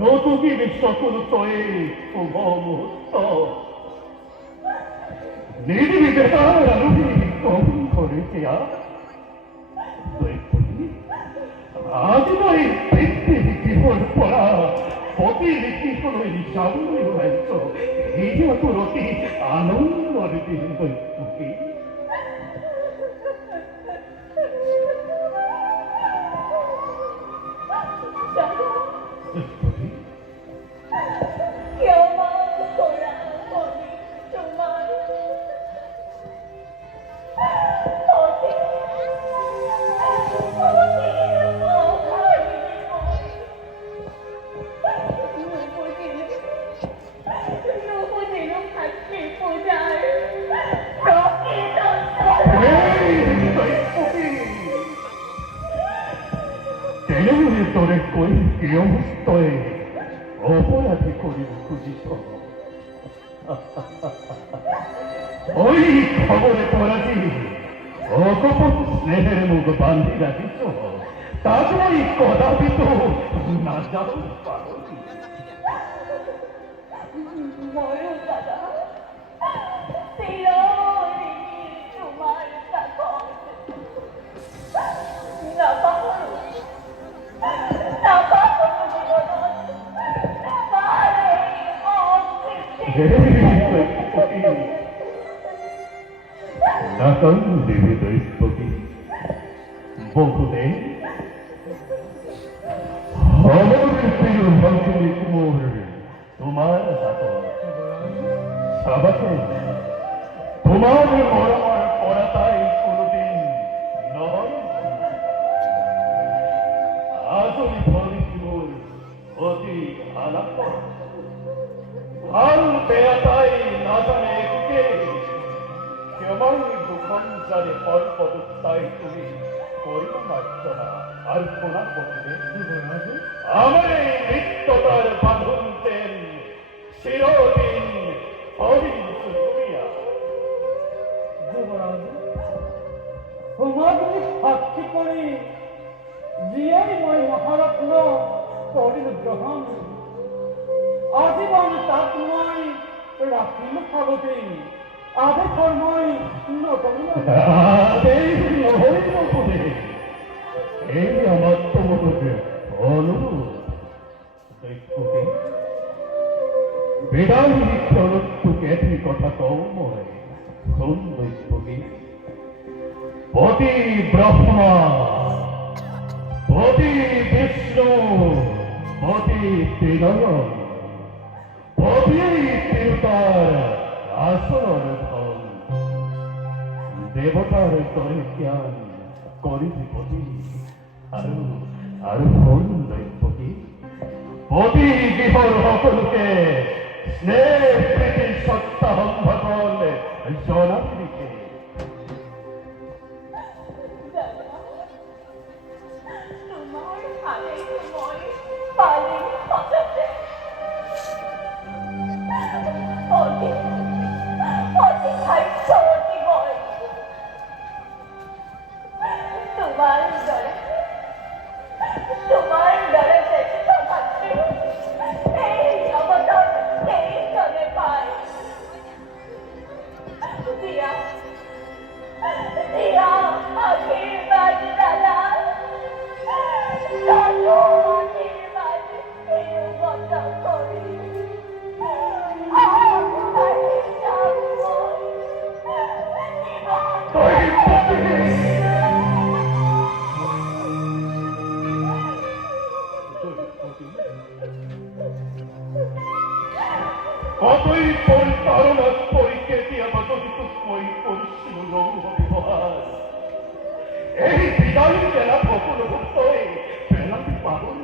নতুকির সকল তয়ে মুহূর্ত নির্বিবেকার আলোকে কম করে দেয়া আজ নয় ব্যক্তি জীবন পড়া পতির জীবনের সামনে হয়েছ এই যত অতি আনন্দর দিন দৈত্যকে তোরে কই গৃহস্থয়ে অপরাধী করিব খুঁজিত ওই খবরে পরাধী অকপট স্নেহের মুখ বান্ধি রাখিছ তাই কদাপি তো না যাও পারি ডাকান দেবী দৈত্যকে বহুদে আমার প্রিয় ভগিনী কুমোর তোমার হাত সাবাকে তোমার মরমার পড়াতাই কোনদিন নয় আসলে ভগিনী কুমোর অতি আলাপ ভাল বেয়াতাই না জানে কে কেমন দুঃখঞ্জারে ফল পদত্যায় তুমি করিব মার্জনা আর কোনা করতে আমার এই নিত্যতার বাঁধন দেন চিরদিন হরিণ সুরিয়া সমাজকে সাক্ষী করে জিয়াই মই মহারত্ন করিল গ্রহণ আজীবন তাৎময় রাখিল ভাবতে আধে কর্মই এই আমার তোমাকে অনুরোধ বিদায়ী চরত্বকে একই কথা কও মরে শোন দৈত্যকে পতি ব্রহ্মা পতি বিষ্ণু পতি বিনয় পতি দেবতার আসর ধন দেবতার তরে জ্ঞান করিবি পতি আর হন দৈত্যকে পতি বিহর সকলকে স্নেহ প্রীতি সত্যাহম ভগবান জনাবিকে কতই পরিতারণা পরীক্ষে দিয়া বদলিত কই পরিশ্রম ব্যবহার এই বিদায় বেলা ভকুল ভক্তই বেলাটি পাগল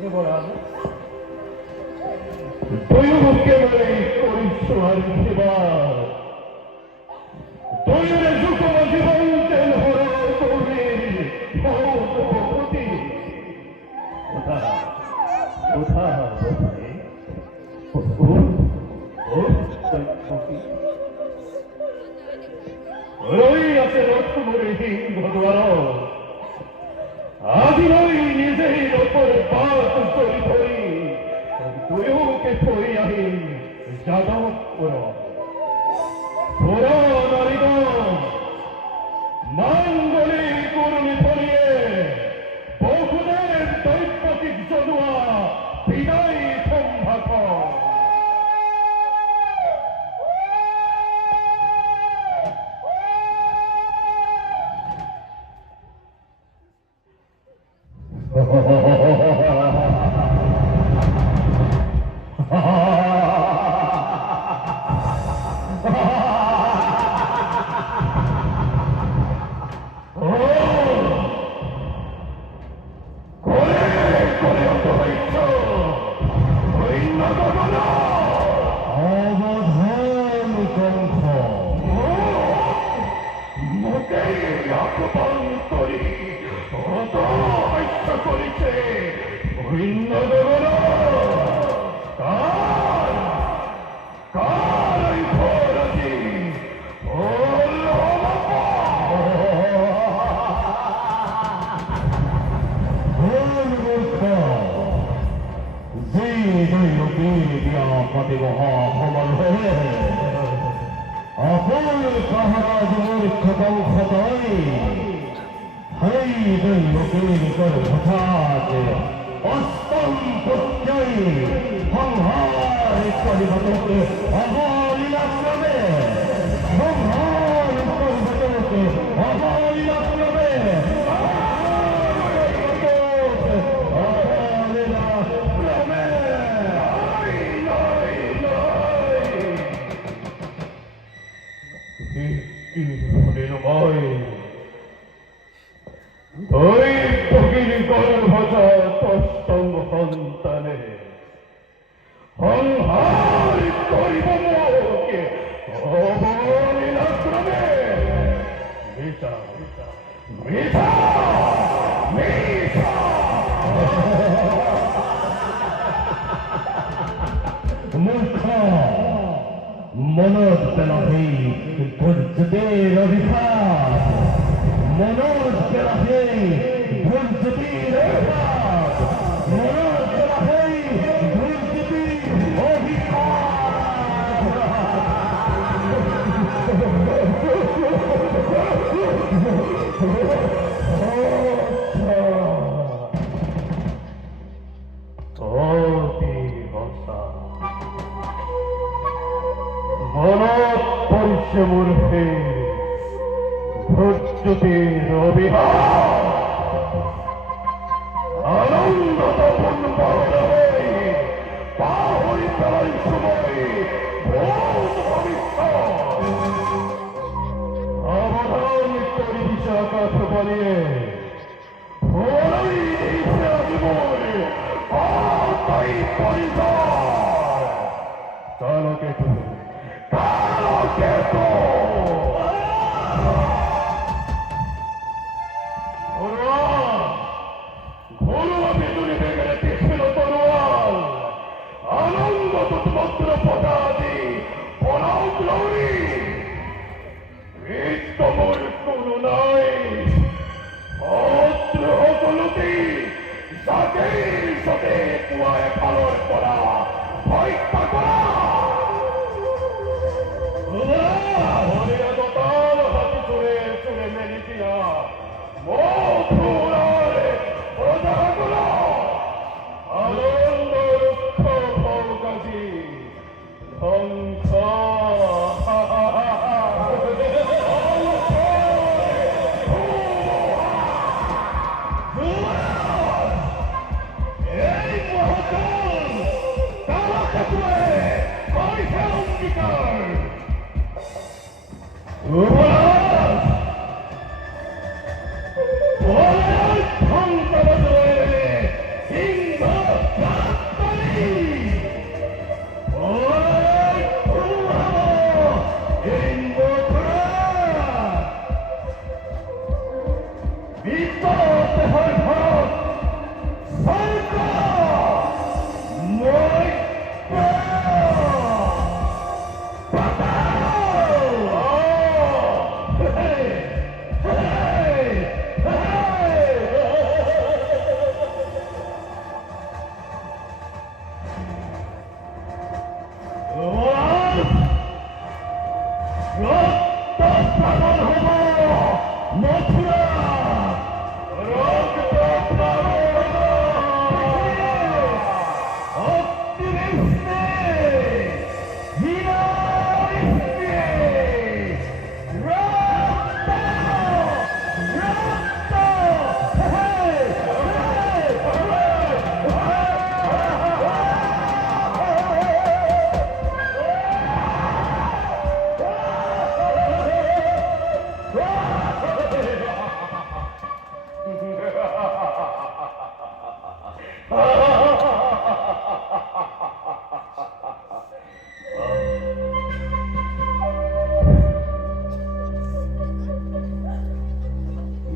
যুবরাজ দৈবকে বলে করিস আর সেবা দৈবের যুগম জীবন তেল হর করবে ভগবতী কোথা কোথা যাদবপুর পুরনারীগণ মাঙ্গলিক করুণী ফলিয়ে বহুদের দৈবকিক জনুয়া বিদায় সম্ভাষ অবধান কণ্ঠ মোকে অপমান করি অত হত্যা করিছে ভিন্ন দেবন কার কার এই ভরতি ও পাতিব হমল হয়ে অপর কাহারাজ মূর্খতম ক্ষতই হই লোকের গর্ভসাজ অস্তম প্রত্যয় সংহার করিবতকে অবলীলাক্রমে সংহার করিবতকে অবলীলাক্রমে গর্ভজা তস্তম সন্তানে সংহার করিব মোকে অবলীলাক্রমে মিছা মিছা মিছা মূর্খ মনোজ পেলাহি ধৈর্যদের অভিশাপ মনোজ পেলাহি ধৈর্যদের অভিশাপ মনোজ পেলাহি ধৈর্যদের মনত পরিচয় মূর্খে ধৈর্যদের অভিশাপ আনন্দ তখন বড় হয়ে পাহরি ফেলার সময় ভূত ভবিষ্যৎ অবধান করি আকাশ বলিয়ে ভোরই জীবন তাই পরিচয় কালকে কালকে ঘরোয়া বেদনে বেগেরে ছিল তরোয়াল আনন্দ তৎপত্র পদাদি পরাগ্রহী তোমার কোনো নাই অস্ত্র সকলতি যাকে সাথে কুয়ায় পালন করা হত্যা করা হাতি চড়ে চড়ে মেলিতিয়া মথুরার প্রজাগুলো আনন্দ রুক্ষ ভৌগাজি ধ্বংস এই মহাকাল তারা থাকবে পয়সা অঙ্গীকার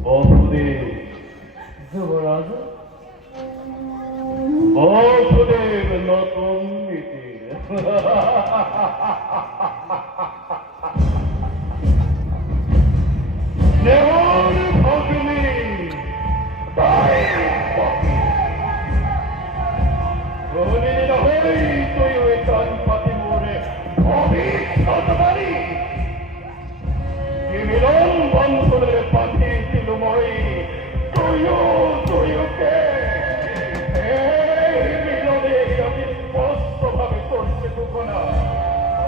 বসুদেব, যুবরাজ, বসুদেব নতুন নীতি। নেহর ভগ্নী, তাই পক্ষে। প্রহরী নহই তুই ওই কান পাতি মোরে ভবিষ্যৎ বাণী। কি মিলন বন্ধনের পাঠিয়েছিল মই, তুইকে এই মিলনে আমি স্পষ্টভাবে করতে ঘোষণা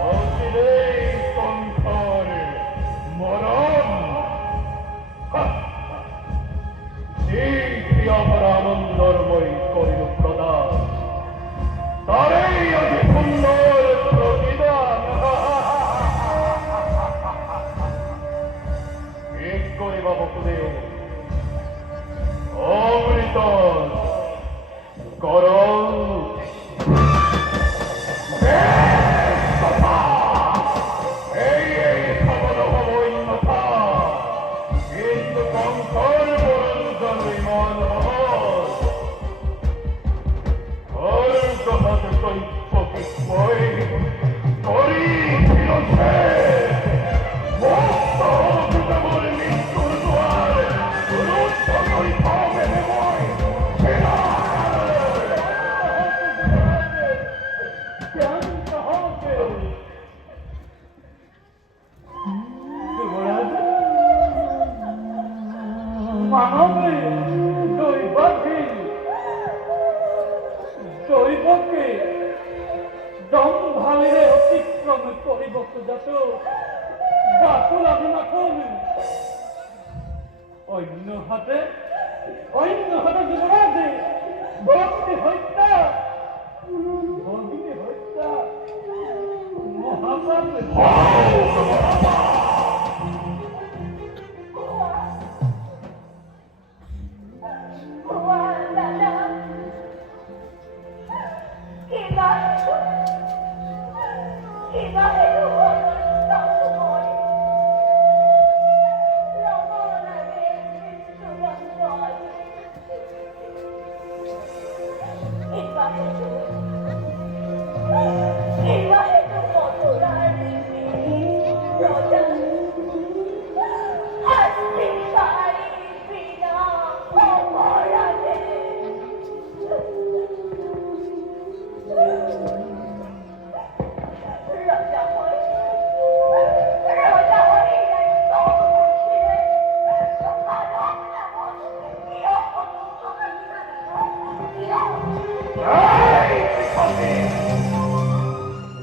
অচিরেই সংসার মরণ। এই আমার আনন্দময় করিল প্রদান, তারেই অতি সুন্দর প্রতিদান। এক করিবা বসুদেব, অমৃত কর। এই খবর হব অন্যথা, কিন্তু কংসর বরঞ্জন ইমান হতে কৈপই করি ফিরছে মৃত্যুর দুয়ার রুদ্ধ করিব মই। শান্ত হতে। যুবরাজ, মানবে দৈবকে দম্ভালে অতিক্রমে পরিবর্ত যাত বাকুল অভিমাখন অন্য হাতে যুবরাজে ভক্তি হত্যা মহাপাপে।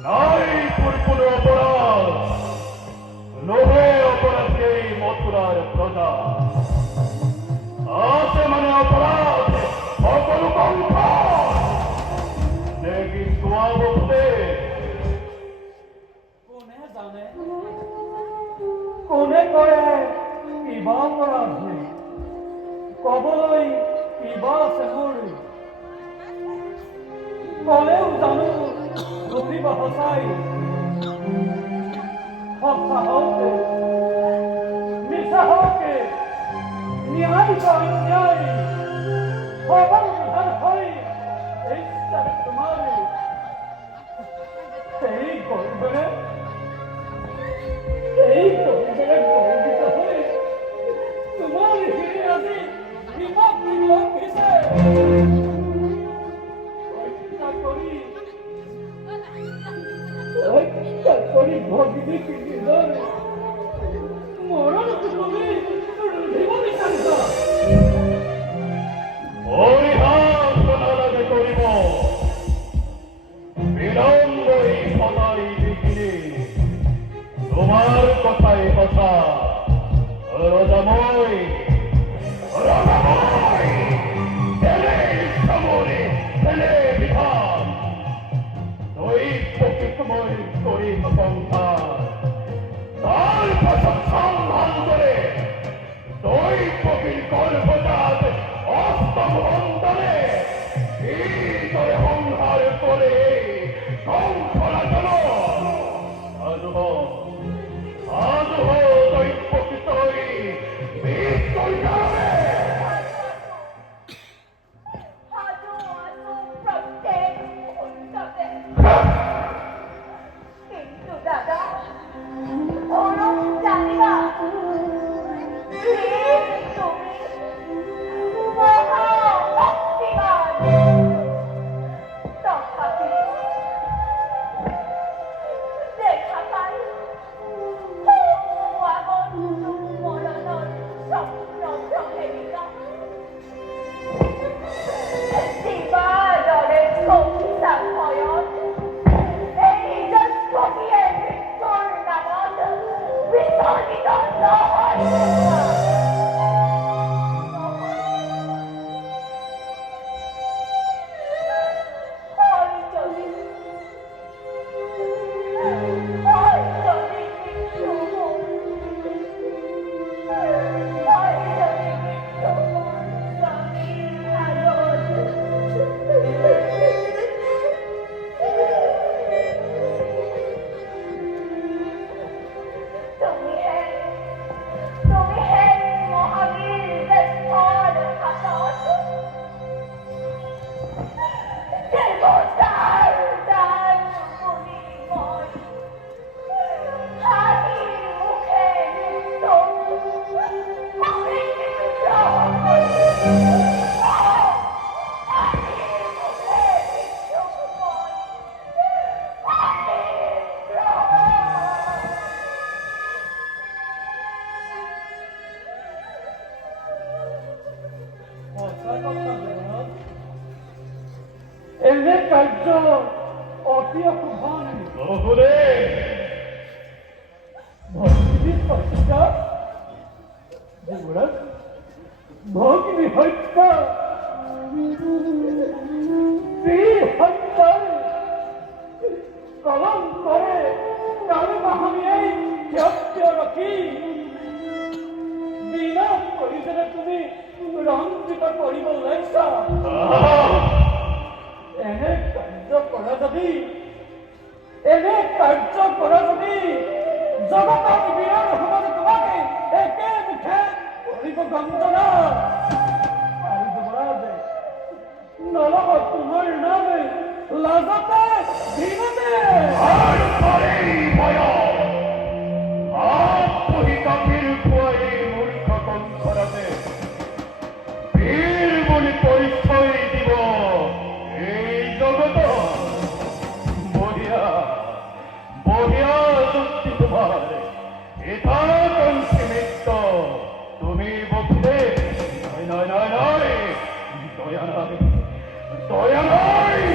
নাই পরিপূর্ণ অপরাধ, লোভে অপরাধকে মথুরার প্রজা। আছে মানে অপরাধ সকল কণ্ঠ নেকি তোয়া বলতে। কোনে জানে, কোনে কৰে কিবা অপৰাধী, কবলৈ কিবা আছে মোৰ। কলেও জানো ঘূৰিব সঁচাই, সঁচা হওঁতে মিছা হওঁতে ন্যায় বা অন্যায় সবার বিধান হয় এই চাৰে তোমাৰ এই গৰ্বেৰে গৰ্বিত হৈ তোমাৰ হিৰি আজি হিমত বিছে কৰি ভগিনী পিন্ধি মৰণ তুমি দিব বিচাৰিছ। পৰিহাস নালাগে কৰিব, বিলম্বই সদায় বিঘ্নে। এনে কার্য অতি অকুভান বহুরে ভগিনী হত্যা যুবরাজ ভগিনী হত্যা স্ত্রী হত্যায় কলম করে কারো বাহানিয়াই ক্ষত্য রখি বিনা পরিচয়ে তুমি রঞ্জিত করিব লৈছা এনে কাৰ্য কৰা যদি জগতৰ বীৰৰ সমাজে তোমাকে একে মুখে কৰিব গঞ্জনা আৰু যুৱৰাজে নলব তোমাৰ নামে লাজতে ঘৃণতে আর পরেই বয়স আত্মহিতাপীর খুয়াই মূর্খ কংসরাতে বীর বলি পরিচয় দিব এই জগত বহিয়া বহিয়া যুক্তি তোমার এটা কংসে মিত্র তুমি বলতে নয় নয় নয় নয় দয়া নয় দয়া নয়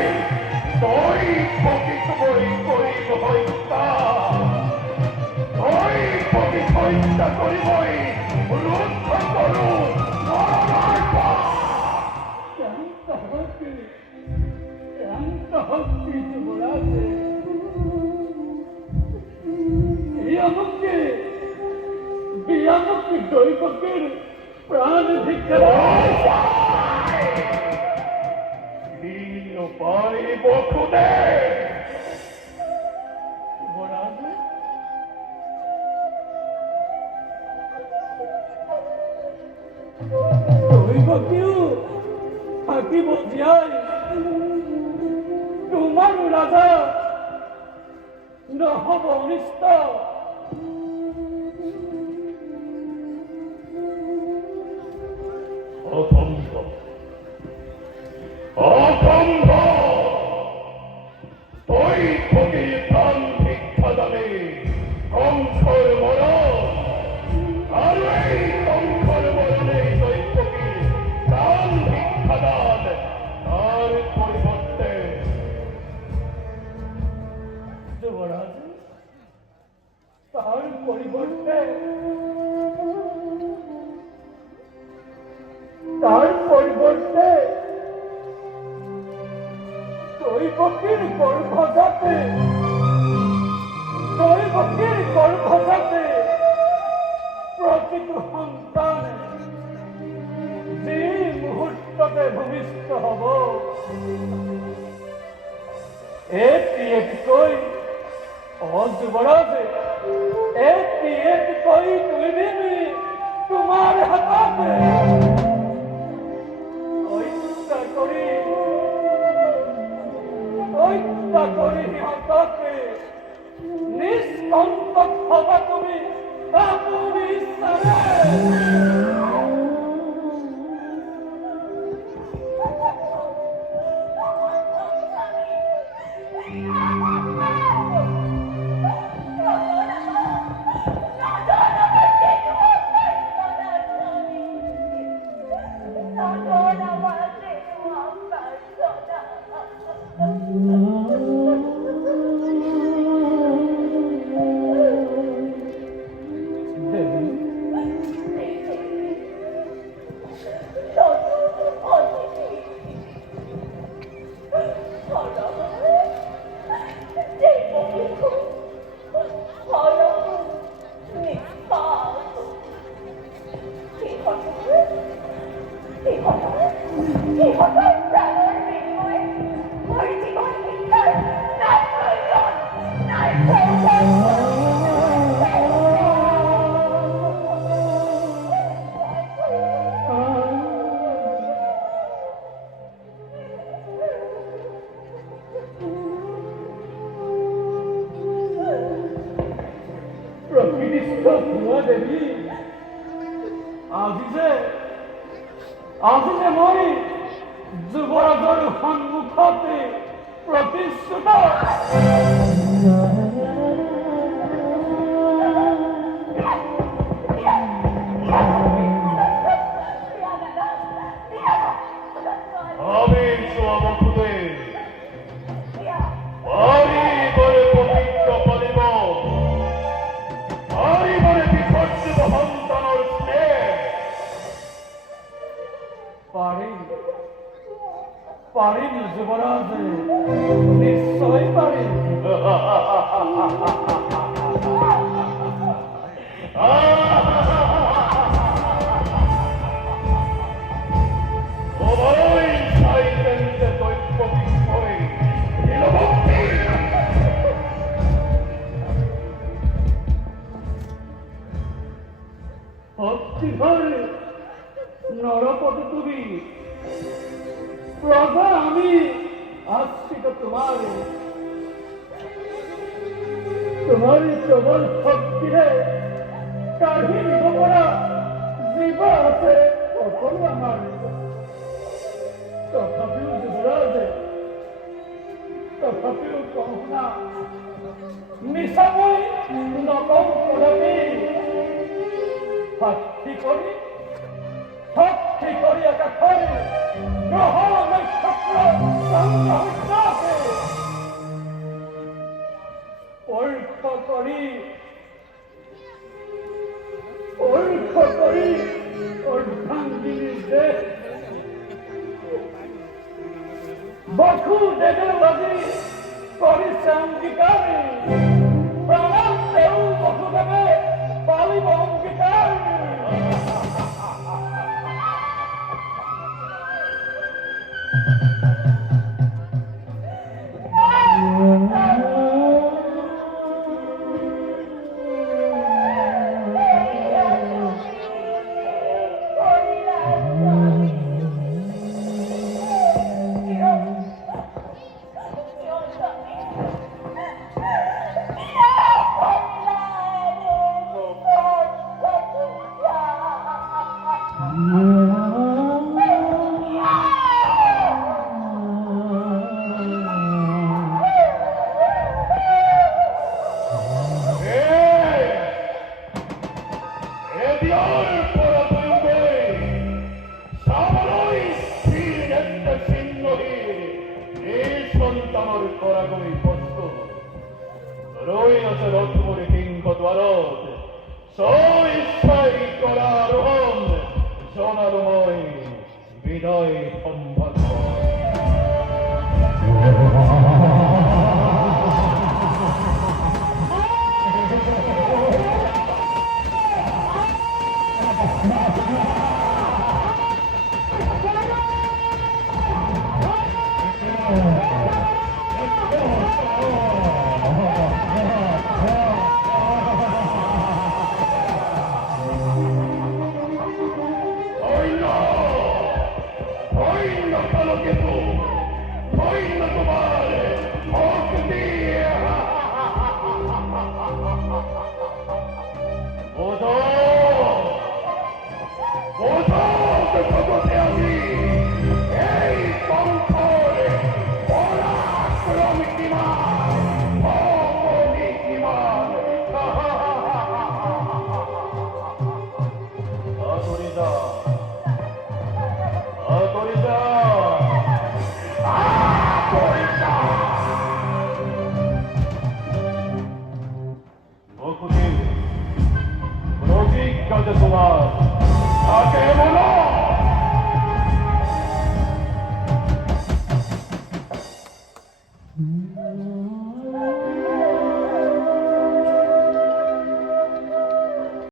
তই প্রকৃত বই করিব হত্যা তই প্রকৃত হত্যা করিবই রুদ্ধ করু মরণের পর শান্ত হস্তি যুবরাজে বিয়ামুক্তি দৈবকের প্রাণ ভিক্ষা পাই বকুদে যুবরাজে দৈবকেও থাকিব জীয়াই তোমাৰ ৰাজা নহব অনিষ্ট অসম্ভব অসম্ভব তই ফকির প্রাণ ভিক্ষা দানে কংসর মরণ আর এই কংসর মরণে তৈ ফকির প্রাণ ভিক্ষা দান তার পরিবর্তে যুবরাজ তার পরিবর্তে দৈবকীর গর্ভজাতে প্রকৃত সন্তান যে মুহূর্ততে ভূমিষ্ঠ হব এটিকৈ যুবৰাজে এটিকৈ তুলিবি তোমাৰ হাততে হত্যা কৰি সিহঁতকে নিষ্কণ্টক হবা তুমি আপুনি ইচ্ছাৰে আজিছে মই যুৱৰাজৰ সন্মুখতে প্ৰতিষ্ঠিত আমি সোয়াবকুদে যুবরাজ নিশ্চয় পারে। ওই সাইলেন্সে দৈত্য বিস্ময় নীলভক্তি ভক্তিভাবে নরপতি তুমি প্রভা আমি আশ্রিত তোমারই প্রবল ভক্তিরে কাঢ়ি নিব পৰা জীৱ আছে সকলো আমাৰ। তথাপিও যুৱৰাজ তথাপিও কওঁ শুনা, মিছাকৈ নকওঁ কদাপি। সাক্ষী কৰি আকাশৰ গ্ৰহ নক্ষত্ৰ চন্দ্ৰ সূৰ্যকে পৰীক্ষা কৰি অৰ্ধাংগিনীৰ দেশ বসুদেৱৰ বাজি কৰিছে অংগীকাৰী। প্ৰণাম তেওঁ বসুদেৱে পালিব অংগীকাৰ। বিদায় সম্ভব